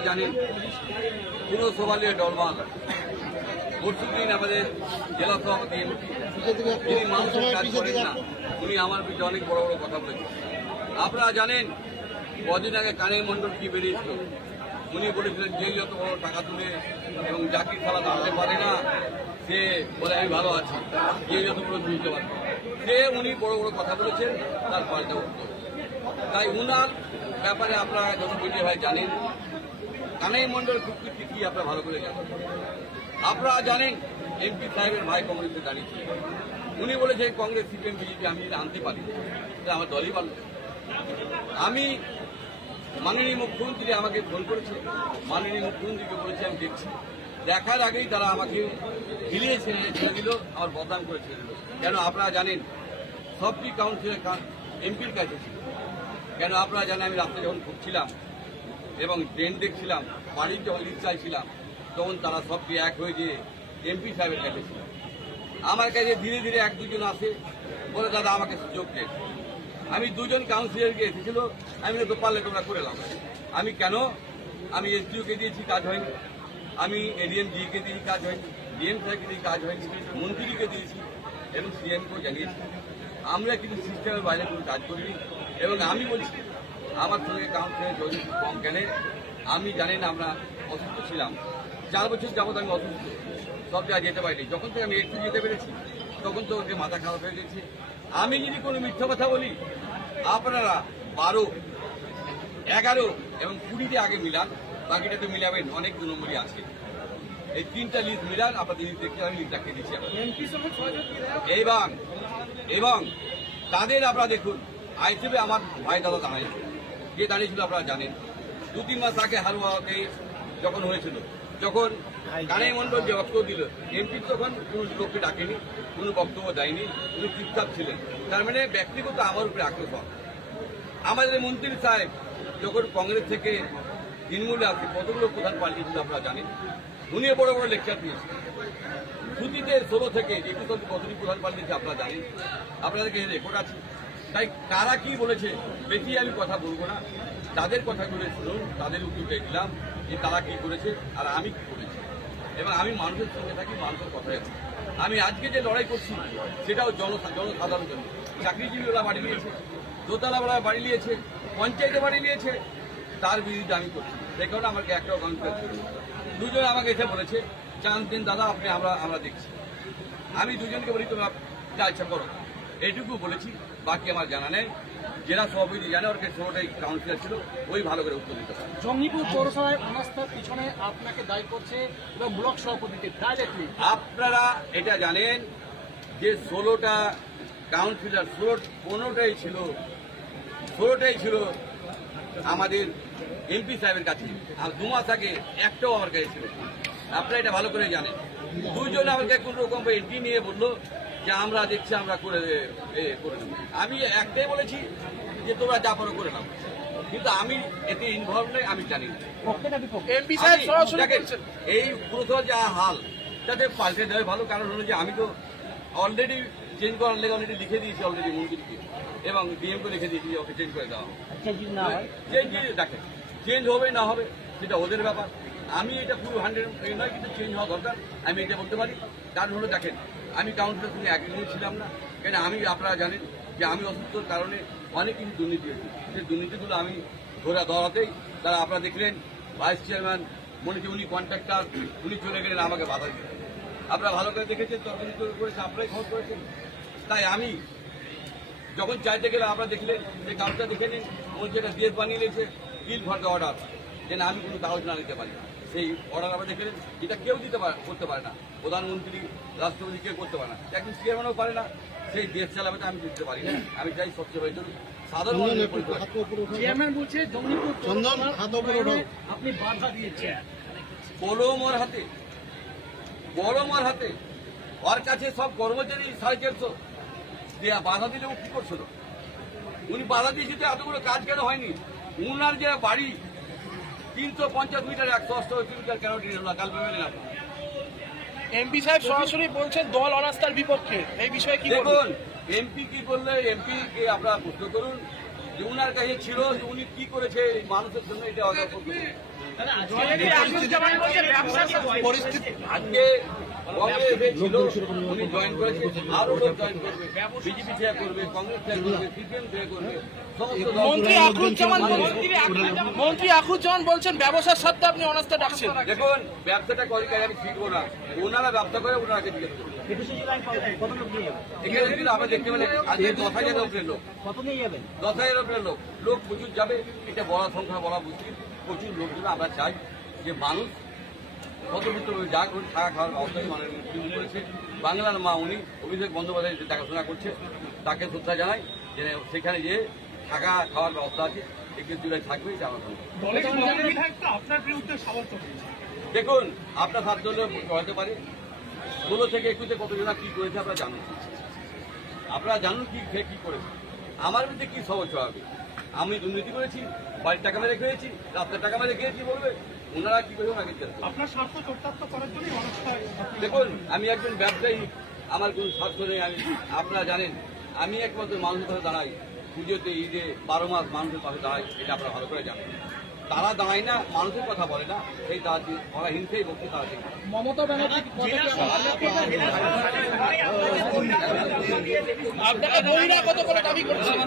জানেন পুরসভা নিয়ে ডলমাল। পরশু দিন আমাদের জেলা সভাপতি যিনি মানুষের কাজ করেন না, উনি আমার বিরুদ্ধে অনেক বড় বড় কথা বলেছেন। আপনারা জানেন, কদিন আগে কানের মণ্ডল কি বেরিয়েছিল? উনি বলেছিলেন, যে যত বড় টাকা তুলে এবং জাকির খেলা দাঁড়াতে পারে না, সে বলে, আমি ভালো আছি। যে যত বড় তুলতে পারে। সে উনি বড় বড় কথা বলেছেন তার পাল্টা উত্তর তাই উনার ব্যাপারে আপনারা যত ভাই জানেন কানাই মন্ডল কুকৃতি কি আপনারা ভালো করে জানেন। আপনারা জানেন এমপি সাহেবের ভাই কংগ্রেসে দাঁড়িয়েছিলেন উনি বলেছেন কংগ্রেস সিপিএম, বিজেপি, আমি আনতে পারি। আমার দলই পারল আমি মাননীয় মুখ্যমন্ত্রী আমাকে ফোন করেছে। মাননীয় মুখ্যমন্ত্রীকে বলেছে, আমি দেখছি। দেখার আগেই তারা আমাকে হিলিয়ে ছেড়ে ছেড়ে দিল, আমার বদনাম করে ছেড়ে দিল। কেন আপনারা জানেন সবটি কাউন্সিলের এমপির কাছে ছিল। কেন আপনারা জানেন, আমি রাস্তায় যখন ঘুরছিলাম এবং ট্রেন দেখছিলাম বাড়ির যখন রিক্সায় ছিলাম তখন তারা সবটি এক হয়ে গিয়ে এমপি সাহেবের কাছে ছিল। আমার কাছে ধীরে ধীরে এক দুজন আসে, বলে, দাদা, আমাকে সুযোগ দেন। আমি দুজন কাউন্সিলরকে এসেছিল, আমি তো পারলে তোমরা করে নাও। আমি, কেন? আমি এসডিওকে দিয়েছি, কাজ হয়নি। আমি এডিএম জিকে দিয়েছি, কাজ হয়নি। ডিএম সাহেবকে দিয়ে কাজ হয়নি। মন্ত্রীকে দিয়েছি এবং সিএমকেও জানিয়েছি। আমরা কিন্তু সিস্টেমের বাইরে কোনো কাজ করিনি। এবং আমি বলছি আমার সঙ্গে কাউন্সিলর যদি কম কেনে আমি জানি না আমরা অসুস্থ ছিলাম। চার বছর যাবত আমি অসুস্থ সব জায়গায় যেতে পারিনি। যখন থেকে আমি একটু যেতে পেরেছি তখন তো ওকে মাথা খারাপ হয়ে গেছে। আমি যদি কোনো মিথ্যা কথা বলি আপনারা বারো এগারো এবং কুড়িতে আগে মিলান বাকিটা তো মিলাবেন অনেক দু নম্বরই আছে। এই তিনটা লিস্ট মিলান আপনাদের লিস্ট দেখতে আমি লিস্ট দেখিয়ে দিচ্ছি। এবং এবং তাদের আপনারা দেখুন আইসিবি আমার ভাই দাদা দাঁড়িয়েছে যে দাঁড়িয়েছিল আপনারা জানেন। দু তিন মাস আগে হারুয়াতে যখন হয়েছিল যখন কানাই মণ্ডল যে বক্তব্য দিল এমপি তখন কোনো লোককে ডাকেনি কোনো বক্তব্য দেয়নি উনি চুপচাপ ছিলেন। তার মানে ব্যক্তিগত আমার উপরে আক্রোশ। আমাদের মন্ত্রী সাহেব যখন কংগ্রেস থেকে তৃণমূলে আসে কতগুলো প্রধান পাল্টিয়েছিল আপনারা জানেন? উনি বড় বড় লেকচার দিয়েছেন। ছুটিতে ষোলো থেকে একুশ অব্দি কতটি প্রধান পাল্টিয়েছে আপনারা জানেন? আপনাদেরকে রেকর্ড আছে? তাই কারা কি বলেছে, বেশি আমি কথা বলব না। তাদের কথাগুলো শুনুন তাদের উত্তর দেখলাম যে তারা কি করেছে আর আমি কি করেছি। এবং আমি মানুষের সঙ্গে থাকি, মানুষের কথাই আছি। আমি আজকে যে লড়াই করছি, সেটাও জন জনসাধারণের জন্য চাকরিজীবীরা বাড়ি নিয়েছে দোতলাওয়ালা বাড়ি নিয়েছে, পঞ্চায়েতে বাড়ি নিয়েছে, তার বিরুদ্ধে আমি করছি। সেই কারণে আমাকে একটাও কাউন্সিলর ছিল দুজন আমাকে এসে বলেছে, চান্স দিন দাদা, আপনি আমরা আমরা দেখছি। আমি দুজনকে বলি, তোমরা যা ইচ্ছা করো। এইটুকু বলেছি। বাকি আমার জানা নেই। জেলা সভাপতি জানে ওর ষোলোটাই কাউন্সিলর ছিল ওই ভালো করে উত্তর দিতে পারে। জঙ্গিপুর পৌরসভায় অনাস্থার পিছনে আপনাকে দায়ী করছে এবং ব্লক সভাপতিকে ডাইরেক্টলি আপনারা এটা জানেন যে ষোলোটা কাউন্সিলর ষোলো পনেরোটাই ছিল ষোলোটাই ছিল আমাদের এমপি সাহেবের কাছে। আর দু মাস আগে একটাও আমার কাছে ছিল। আপনারা এটা ভালো করে জানেন। দুজন আমাকে কোন রকম এন্ট্রি নিয়ে বলল যে আমরা দেখছি আমরা করে এ, করে দেবো। আমি একটাই বলেছি যে তোমরা যা পারো করে নাও। কিন্তু আমি এতে ইনভলভ নেই আমি জানি না। এই পুরসভার যা হাল তাতে পাল্টে দেওয়া ভালো। কারণ হলো যে আমি তো অলরেডি চেঞ্জ করার লেগে অলরেডি লিখে দিয়েছি অলরেডি মন্ত্রীকে এবং ডিএমকে লিখে দিয়েছি যে ওকে চেঞ্জ করে দেওয়া চেঞ্জ দেখেন চেঞ্জ হবে না হবে সেটা ওদের ব্যাপার। আমি এটা পুরো হান্ড্রেড নয় কিন্তু চেঞ্জ হওয়া দরকার। আমি এটা বলতে পারি। কারণ হলো দেখেন আমি কাউন্সিলর সঙ্গে একদিনই ছিলাম না। কেন, আমি, আপনারা জানেন যে আমি অসুস্থর কারণে অনেক কিছু দুর্নীতি হয়েছে। সেই দুর্নীতিগুলো আমি ধরা ধরাতেই তারা আপনারা দেখলেন ভাইস চেয়ারম্যান মনে উনি কন্ট্রাক্টর উনি চলে গেলেন, আমাকে বাধা দিতে আপনারা ভালো করে দেখেছেন তখনই তো করেছে, আপনারাই খবর করেছেন। তাই আমি যখন চাইতে গেলে আপনারা দেখলেন যে কাগজটা দেখে নিন, বলছে এটা দিয়ে বানিয়ে নিয়েছে বিল ফর দ্য অর্ডার যে না আমি কোনো কাগজ না নিতে পারি। না। সেই অর্ডার আমরা দেখে এটা কেউ দিতে পারে করতে পারে না। প্রধানমন্ত্রী রাষ্ট্রপতি কেউ করতে পারে না। একজন চেয়ারম্যানও পারে না সেই দেশ চালাবে আমি দিতে পারি না। আমি চাই সবচেয়ে বেশি সাধারণ চেয়ারম্যান বলছে আপনি বাধা দিয়েছেন। কলম ওর হাতে গরম ওর হাতে ওর কাছে সব কর্মচারী সাড়ে চারশো। দেয়া বাধা দিলে ও কি করছিল? উনি বাধা দিয়েছে তো এতগুলো কাজ কেন হয়নি? উনার যে বাড়ি তিনশো পঞ্চাশ মিটার একশো অষ্টআশি মিটার কেন কাল ভেবে নিলাম এমপি সাহেব সরাসরি বলছেন দল অনাস্থার বিপক্ষে। এই বিষয়ে কি দেখুন এমপি কি করলে এমপি কে আপনারা প্রশ্ন করুন। যে উনার কাছে ছিল উনি কি করেছে মানুষের জন্য এটা অর্ডার করবে আজকে লোক। আজকে উপরে লোক। লোক প্রচুর যাবে। এটা বড় সংখ্যা বলা মুশকিল। প্রচুর লোকজন আমরা চাই যে মানুষ পদভূতভাবে যা করে থাকা খাওয়ার ব্যবস্থায় মানে শুরু করেছে। বাংলার মা উনি অভিষেক বন্দ্যোপাধ্যায় যে দেখাশোনা করছে তাকে শ্রদ্ধা জানাই যে সেখানে যে থাকা খাওয়ার ব্যবস্থা আছে একটু জুলাই থাকবে এটা আমার দেখুন আপনার সাধ্য হলে হতে পারে। ষোলো থেকে একুশে কতজনা কি করেছে আপনারা জানুন। আপনারা জানুন কি সে কি করেছে। আমার মধ্যে কি সমস্যা হবে আমি দুর্নীতি করেছি বাড়ির টাকা মেরে খেয়েছি রাস্তার টাকা মেরে খেয়েছি বলবে। ওনারা কি করে ওনাকে আপনার স্বার্থ চরিতার্থ করার জন্য দেখুন আমি একজন ব্যবসায়ী আমার কোনো স্বার্থ নেই আমি আপনারা জানেন আমি একমাত্র মানুষের পাশে দাঁড়াই পুজোতে ঈদে বারো মাস মানুষের পাশে দাঁড়াই এটা আপনারা ভালো করে জানেন তারা দাঁড়ায় না মানুষের কথা বলে না সেই তারা ওরা হিংসেই বলছে তারা ঠিক মমতা ব্যানার্জি কত করে দাবি করছেন